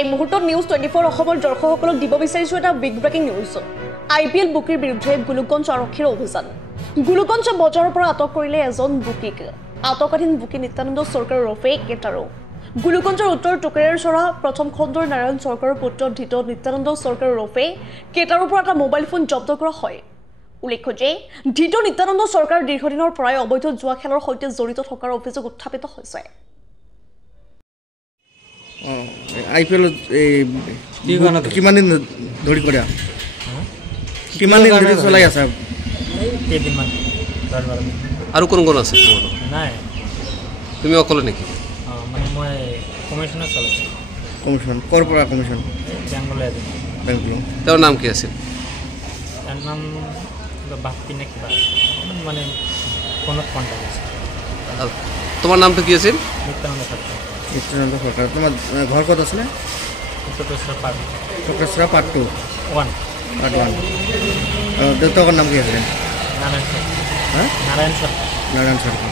এই মুহূৰ্তত নিউজ 24 অসমৰ দৰ্শকসকলক দিব বিচাৰিছো এটা বিগ ব্ৰেকিং নিউজ IPL বুকিৰ বিৰুদ্ধে গোলকগঞ্জ আৰক্ষীৰ অভিযান গোলকগঞ্জ বজাৰৰ পৰা আটক কৰিলে এজন বুকিক আটকাধীন বুকি নিত্যানন্দ চৰকাৰ ৰফে কেটাৰো গোলকগঞ্জৰ উত্তৰ টুকেৰাৰ চৰা প্ৰথম খণ্ডৰ নাৰায়ণ চৰকাৰৰ পুত্ৰ ধৃত নিত্যানন্দ চৰকাৰ ৰফে কেটাৰৰ পৰা এটা মোবাইল ফোন জব্দ কৰা হয় উল্লেখ্য যে ধৃত নিত্যানন্দ চৰকাৰ দীৰ্ঘদিনৰ পৰাই অবৈধ জুৱা খেলৰ সৈতে জড়িত থকাৰ অভিযোগ উত্থাপিত হৈছে IPL কিমান দিন ধৰি কৰা কিমান দিন ধৰি চলাই আছে কেইদিনমান আৰু কোন কোন আছে নাই তুমি অকলে নেকি মানে মই কমিশনত চলাইছোঁ কমিশন ক'ৰ পৰা কমিশন বেংগলৰ তেওঁৰ নাম কি আছিল তাৰ নাম বাপ্পি নে কিবা মানে ফোনত কণ্টেক্ট আছে আৰু তোমাৰ নামটো কি আছিল নিত্যানন্দ চৰকাৰ তোমাৰ ঘৰ ক'ত আছিলে টুকেশ্বৰ পাৰ্ট 2 1 দেউতাকৰ নাম কি আছিলে নাৰায়ণ চৰকাৰ নাৰায়ণ চৰকাৰ